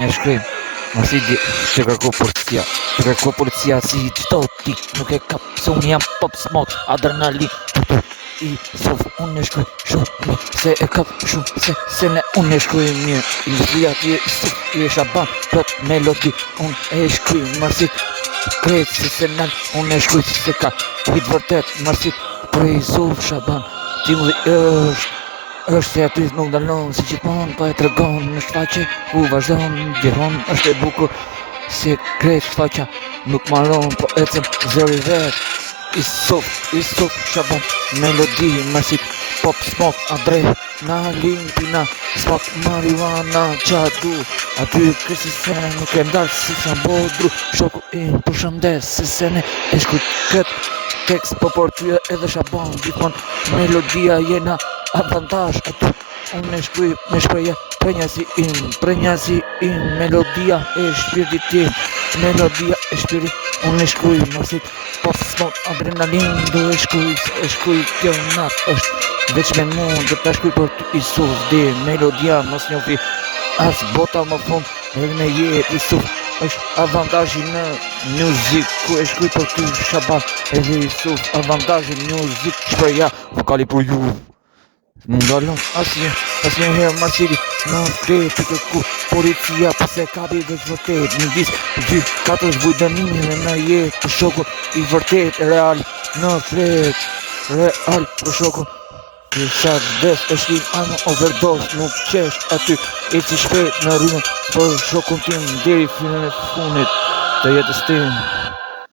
E shkrim, mos i di që kërko policia. Që kërko policia si qëto ti. Nuk e kap se unë jam pop smoke, adrenalin për tu i sof. Unë e shkruj shumë se e kap shumë se ne unë e shkruj mirë. Industria ti e sof i e shaban plot melodi. Unë e shkruj mërësit krejt si se nën. Unë e shkruj si se ka hit vërtet mërësit për i sof shaban. Timulli është se aty nuk dalon si gjithmonë, pa e tregon në shfaqe ku vazhdon, gjehon është e bukur si krejt shfaqa nuk maron, po ecëm zëri vet. I sof shaban melodi mësit pop smoke adrenalin pina smoke marijuana gjadu aty kësi se nuk e mdar si sa bodru shoku im përshëndes si se ne e shkujt këtë tekst po por ty edhe shaban gjithmon melodia jena avantash aty unë e shkruj me shpreje prenjasi im melodia e shpirtit tim melodia e shpirtit unë e shkruj mësit pop smoke adrenalin do e shkruj kjo nat është veç me mund do ta shkruj për ty i suf di melodia mos njofi as bota më fund edhe me jet i suf është avantazhi në muzik ku e shkruj për ty shaban edhe i suf avantazhi muzik shpreja vokali për ju Nuk dalon asnjë herë Marsili në fletë të kërku policia pse kapi veç vërtet një dis gjykatës bujdënimi në jetë për shokun i vërtet real në fletë real për shokun i sa vdes e shlim armë overdose nuk qesh aty e si shpejt në rrymën për shokun tim deri finën e funit të jetës tim